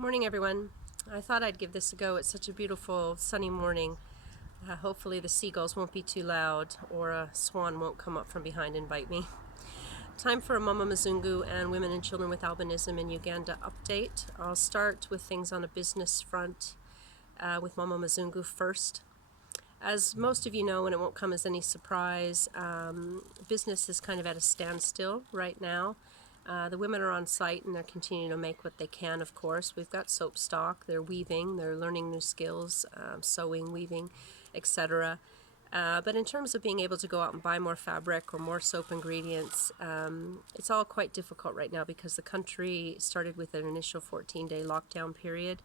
Morning, everyone. I thought I'd give this a go. It's such a beautiful sunny morning. Hopefully the seagulls won't be too loud or a swan won't come up from behind and bite me. Time for a Mama Mzungu and Women and Children with Albinism in Uganda update. I'll start with things on a business front with Mama Mzungu first. As most of you know, and it won't come as any surprise, business is kind of at a standstill right now. The women are on site and they're continuing to make what they can, of course. We've got soap stock, they're weaving, they're learning new skills, sewing, weaving, etc. But in terms of being able to go out and buy more fabric or more soap ingredients, it's all quite difficult right now because the country started with an initial 14-day lockdown period.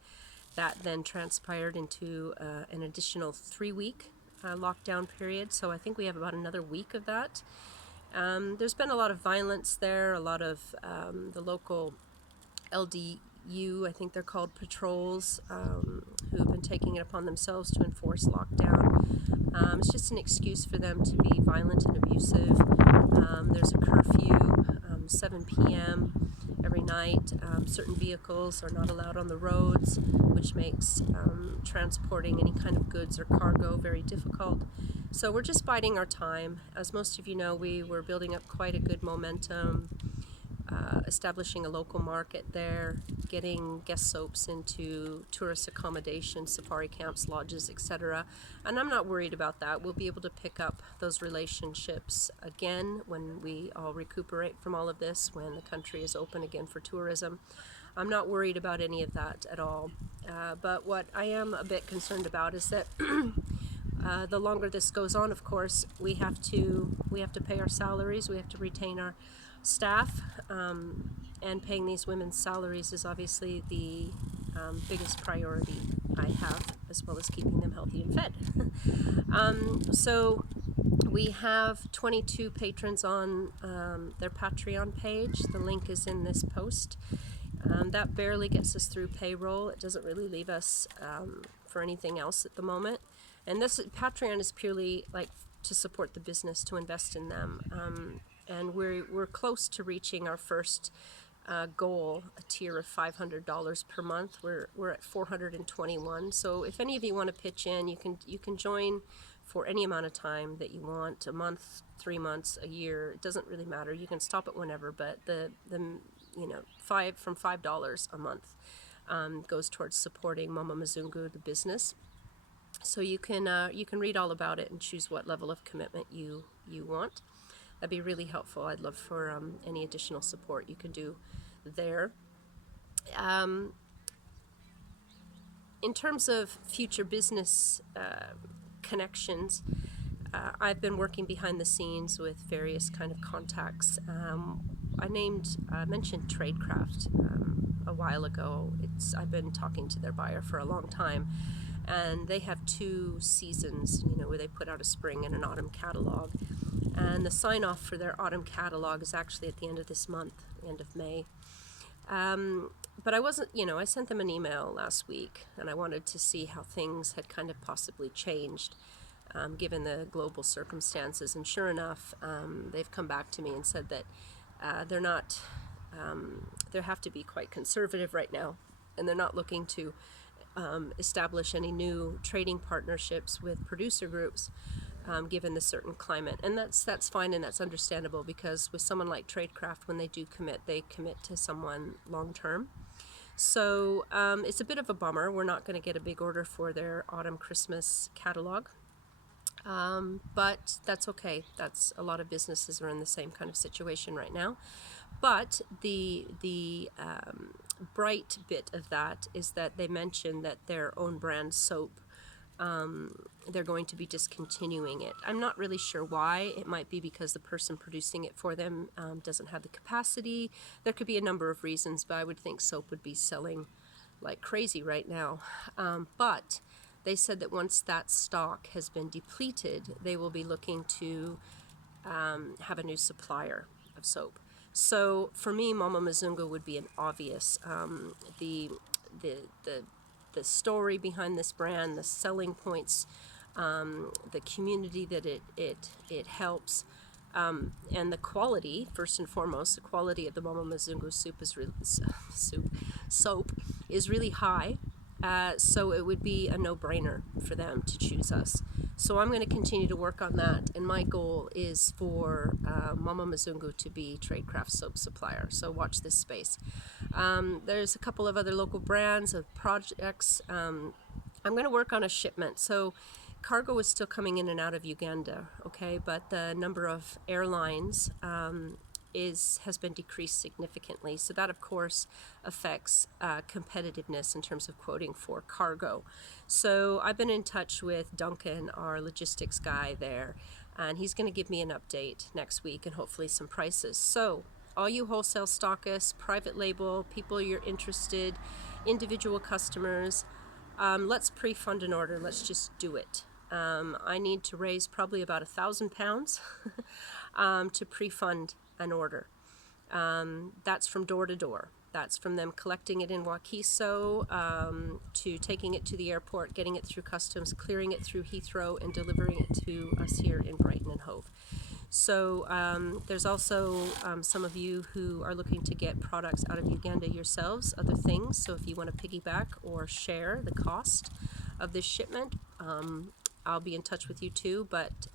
That then transpired into an additional 3-week lockdown period. So I think we have about another week of that. There's been a lot of violence there, a lot of the local LDU, I think they're called, patrols, who've been taking it upon themselves to enforce lockdown. It's just an excuse for them to be violent and abusive. There's a curfew, 7 p.m. every night. Certain vehicles are not allowed on the roads, which makes transporting any kind of goods or cargo very difficult. So we're just biding our time. As most of you know, we were building up quite a good momentum, establishing a local market there, getting guest soaps into tourist accommodation, safari camps, lodges, etc. And I'm not worried about that. We'll be able to pick up those relationships again when we all recuperate from all of this, when the country is open again for tourism. I'm not worried about any of that at all. But what I am a bit concerned about is that the longer this goes on, of course, we have to pay our salaries, we have to retain our staff, and paying these women's salaries is obviously the biggest priority I have, as well as keeping them healthy and fed. So we have 22 patrons on their Patreon page. The link is in this post. That barely gets us through payroll. It doesn't really leave us for anything else at the moment. And this Patreon is purely like to support the business, to invest in them. And we're close to reaching our first goal, a tier of $500 per month. We're at 421. So if any of you want to pitch in, you can join for any amount of time that you want, a month, 3 months, a year. It doesn't really matter. You can stop it whenever, but the from $5 a month goes towards supporting Mama Mzungu, the business. So you can read all about it and choose what level of commitment you want. That'd be really helpful. I'd love for any additional support you can do there. In terms of future business connections, I've been working behind the scenes with various kind of contacts. I mentioned Tradecraft a while ago. I've been talking to their buyer for a long time, and they have 2 seasons, where they put out a spring and an autumn catalog. And the sign-off for their autumn catalog is actually at the end of this month, the end of May. But I wasn't, I sent them an email last week, and I wanted to see how things had kind of possibly changed, given the global circumstances. And sure enough, they've come back to me and said that they're not, they have to be quite conservative right now, and they're not looking to establish any new trading partnerships with producer groups, given the certain climate. And that's fine and that's understandable, because with someone like Tradecraft, when they do commit, they commit to someone long term. So it's a bit of a bummer. We're not going to get a big order for their autumn Christmas catalog. But that's okay. A lot of businesses are in the same kind of situation right now. But the bright bit of that is that they mentioned that their own brand soap, they're going to be discontinuing it. I'm not really sure why. It might be because the person producing it for them doesn't have the capacity. There could be a number of reasons, but I would think soap would be selling like crazy right now. But they said that once that stock has been depleted, they will be looking to have a new supplier of soap. So for me, Mama Mzungu would be an obvious. The story behind this brand, the selling points, the community that it helps, and the quality, first and foremost, the quality of the Mama Mzungu soup is really soap is really high. So it would be a no-brainer for them to choose us. So I'm going to continue to work on that, and my goal is for Mama Mzungu to be Tradecraft soap supplier. So watch this space. There's a couple of other local brands of projects. I'm going to work on a shipment. So cargo is still coming in and out of Uganda, okay, but the number of airlines has been decreased significantly. So that, of course, affects competitiveness in terms of quoting for cargo. So I've been in touch with Duncan, our logistics guy there, and he's going to give me an update next week and hopefully some prices. So all you wholesale stockists, private label, people you're interested, individual customers, let's pre-fund an order. Let's just do it. I need to raise probably about £1,000 to pre-fund an order. That's from door to door. That's from them collecting it in Wakiso to taking it to the airport, getting it through customs, clearing it through Heathrow, and delivering it to us here in Brighton and Hove. So there's also some of you who are looking to get products out of Uganda yourselves, other things. So if you want to piggyback or share the cost of this shipment, I'll be in touch with you too. But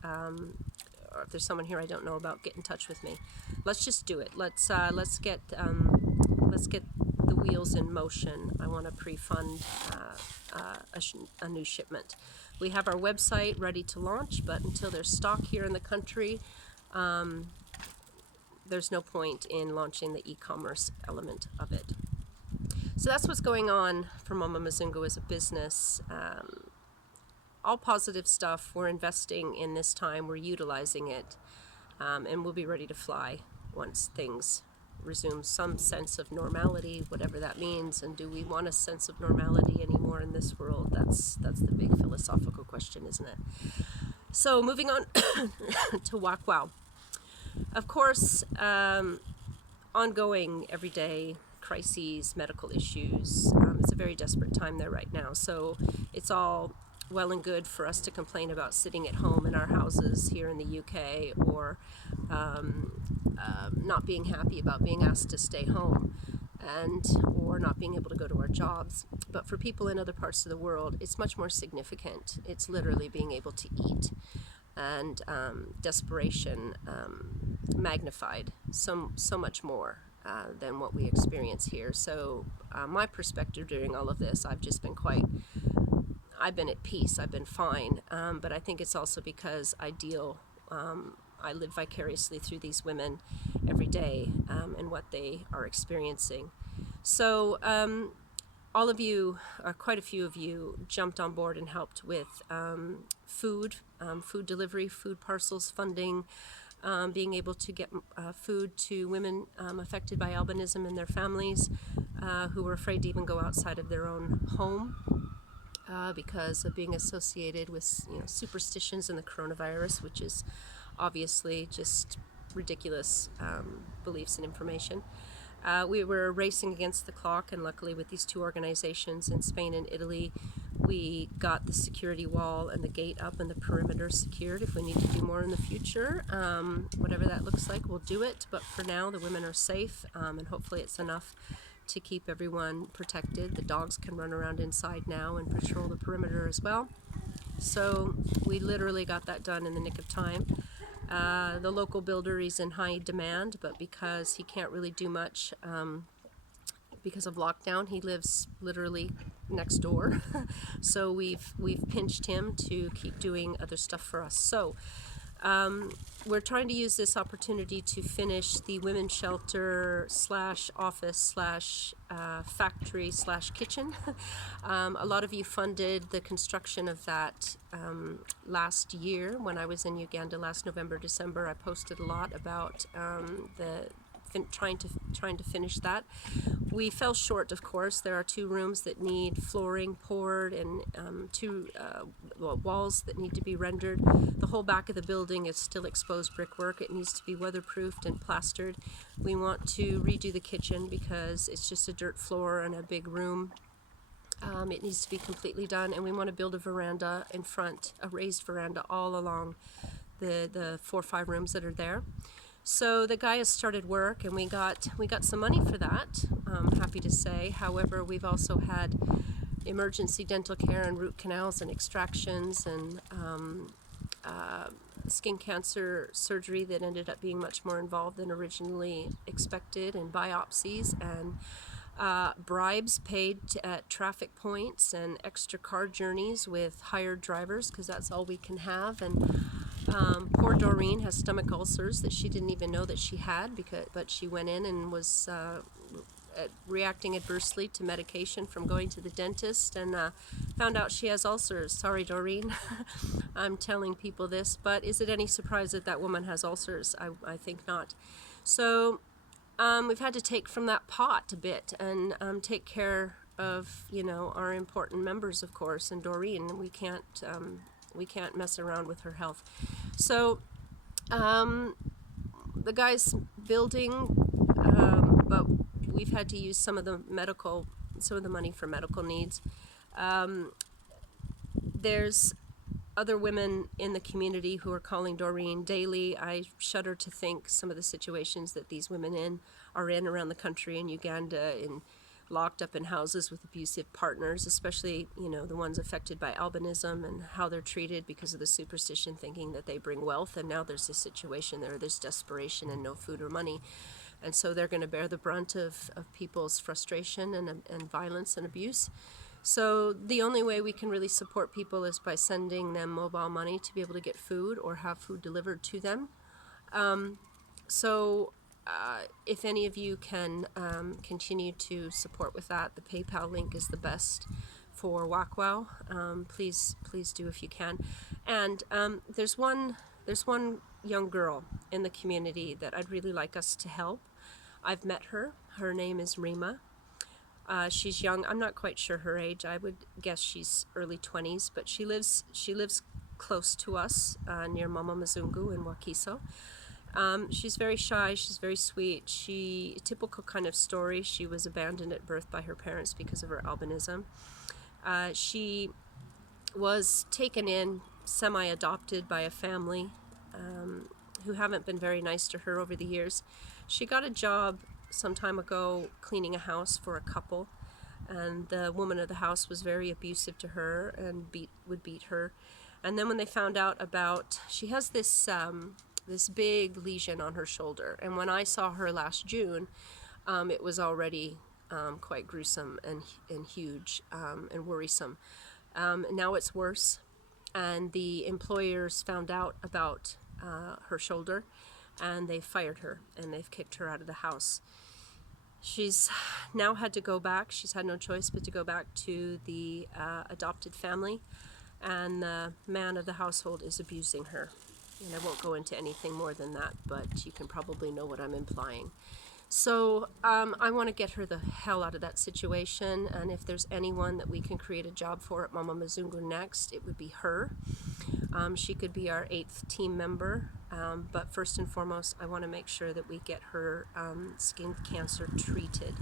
or if there's someone here I don't know about, get in touch with me. Let's just do it. Let's get the wheels in motion. I want to pre-fund a new shipment. We have our website ready to launch, but until there's stock here in the country, there's no point in launching the e-commerce element of it. So that's what's going on for Mama Mzungu as a business. All positive stuff. We're investing in this time. We're utilizing it, and we'll be ready to fly once things resume some sense of normality, whatever that means. And do we want a sense of normality anymore in this world? That's the big philosophical question, isn't it? So moving on to Wak Wow. Of course, ongoing everyday crises, medical issues. It's a very desperate time there right now. So it's all well and good for us to complain about sitting at home in our houses here in the UK, or not being happy about being asked to stay home, or not being able to go to our jobs. But for people in other parts of the world, it's much more significant. It's literally being able to eat, and desperation magnified so much more than what we experience here. So my perspective during all of this, I've been at peace, I've been fine, but I think it's also because I live vicariously through these women every day and what they are experiencing. So all of you, or quite a few of you, jumped on board and helped with food delivery, food parcels, funding, being able to get food to women affected by albinism and their families who were afraid to even go outside of their own home. Because of being associated with superstitions and the coronavirus, which is obviously just ridiculous beliefs and information. We were racing against the clock, and luckily with these two organizations in Spain and Italy, we got the security wall and the gate up and the perimeter secured. If we need to do more in the future, whatever that looks like, we'll do it. But for now, the women are safe, and hopefully it's enough to keep everyone protected. The dogs can run around inside now and patrol the perimeter as well. So we literally got that done in the nick of time. The local builder is in high demand, but because he can't really do much because of lockdown, he lives literally next door. So we've pinched him to keep doing other stuff for us. So we're trying to use this opportunity to finish the women's shelter / office / factory / kitchen. A lot of you funded the construction of that last year when I was in Uganda last November, December. I posted a lot about trying to finish that. We fell short, of course. There are 2 rooms that need flooring poured and 2 walls that need to be rendered. The whole back of the building is still exposed brickwork. It needs to be weatherproofed and plastered. We want to redo the kitchen because it's just a dirt floor and a big room. It needs to be completely done, and we want to build a veranda in front, a raised veranda all along the 4 or 5 rooms that are there. So the guy has started work, and we got some money for that. I'm happy to say. However, we've also had emergency dental care and root canals and extractions and skin cancer surgery that ended up being much more involved than originally expected, and biopsies and bribes paid at traffic points and extra car journeys with hired drivers, because that's all we can have. And poor Doreen has stomach ulcers that she didn't even know that she had, but she went in and was reacting adversely to medication from going to the dentist, and found out she has ulcers. Sorry, Doreen. I'm telling people this, but is it any surprise that that woman has ulcers? I think not. So we've had to take from that pot a bit and take care of, our important members, of course, and Doreen. We can't mess around with her health. So the guy's building, but we've had to use some of the money for medical needs. There's other women in the community who are calling Doreen daily. I shudder to think some of the situations that these women are in around the country, in Uganda, locked up in houses with abusive partners, especially, the ones affected by albinism, and how they're treated because of the superstition, thinking that they bring wealth. And now there's this situation there's desperation and no food or money. And so they're going to bear the brunt of people's frustration and violence and abuse. So the only way we can really support people is by sending them mobile money to be able to get food or have food delivered to them. So if any of you can continue to support with that, the PayPal link is the best for WACWOW. Please do if you can. And there's one young girl in the community that I'd really like us to help. I've met her. Her name is Rima. She's young. I'm not quite sure her age. I would guess she's early 20s, but she lives close to us, near Mama Mzungu in Wakiso. She's very shy. She's very sweet. Typical kind of story. She was abandoned at birth by her parents because of her albinism. She was taken in, semi-adopted by a family who haven't been very nice to her over the years. She got a job some time ago cleaning a house for a couple, and the woman of the house was very abusive to her and would beat her. And then when they found out about, she has this big lesion on her shoulder, and when I saw her last June, it was already quite gruesome and huge and worrisome. Now it's worse, and the employers found out about her shoulder, and they fired her and they've kicked her out of the house. She's now had to go back. She's had no choice but to go back to the adopted family, and the man of the household is abusing her. And I won't go into anything more than that, but you can probably know what I'm implying. So I want to get her the hell out of that situation, and if there's anyone that we can create a job for at Mama Mzungu next, it would be her. She could be our 8th team member, but first and foremost, I want to make sure that we get her skin cancer treated.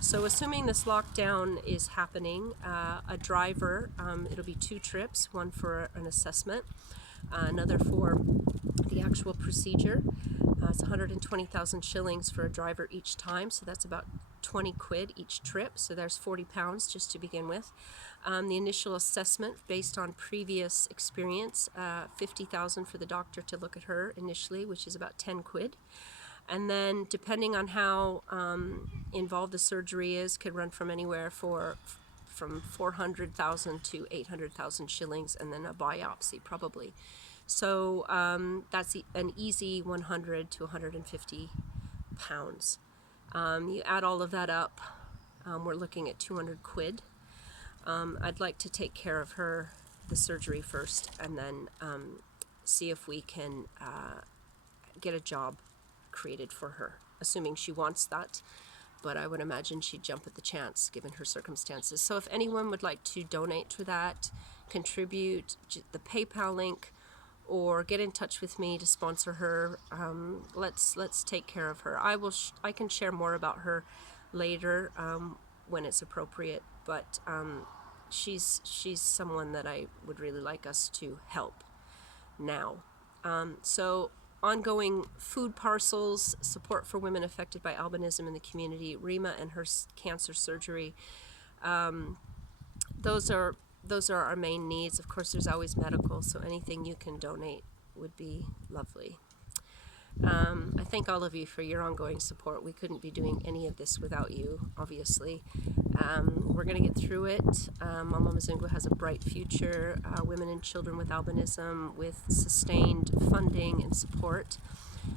So assuming this lockdown is happening, a driver, it'll be 2 trips, one for an assessment, another for the actual procedure. It's 120,000 shillings for a driver each time, so that's about 20 quid each trip, so there's 40 pounds just to begin with. The initial assessment based on previous experience, 50,000 for the doctor to look at her initially, which is about 10 quid. And then depending on how involved the surgery is, could run from anywhere from 400,000 to 800,000 shillings, and then a biopsy probably. So that's an easy 100 to 150 pounds. You add all of that up, we're looking at 200 quid. I'd like to take care of the surgery first, and then see if we can get a job created for her, assuming she wants that. But I would imagine she'd jump at the chance given her circumstances. So if anyone would like to donate to that, contribute, the PayPal link, or get in touch with me to sponsor her, let's take care of her. I can share more about her later when it's appropriate, but she's someone that I would really like us to help now. So ongoing food parcels, support for women affected by albinism in the community, Rima and her cancer surgery. Those are our main needs. Of course, there's always medical, so anything you can donate would be lovely. I thank all of you for your ongoing support. We couldn't be doing any of this without you, obviously. We're going to get through it. Mama Mzungu has a bright future. Women and children with albinism, with sustained funding and support,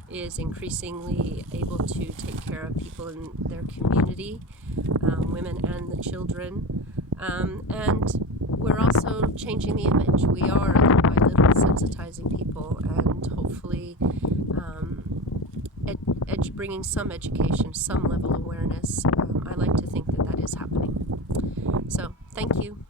is increasingly able to take care of people in their community, women and the children. And we're also changing the image. We are, little by little, sensitizing people and hopefully bringing some education, some level of awareness. I like to think that that is happening. So, thank you.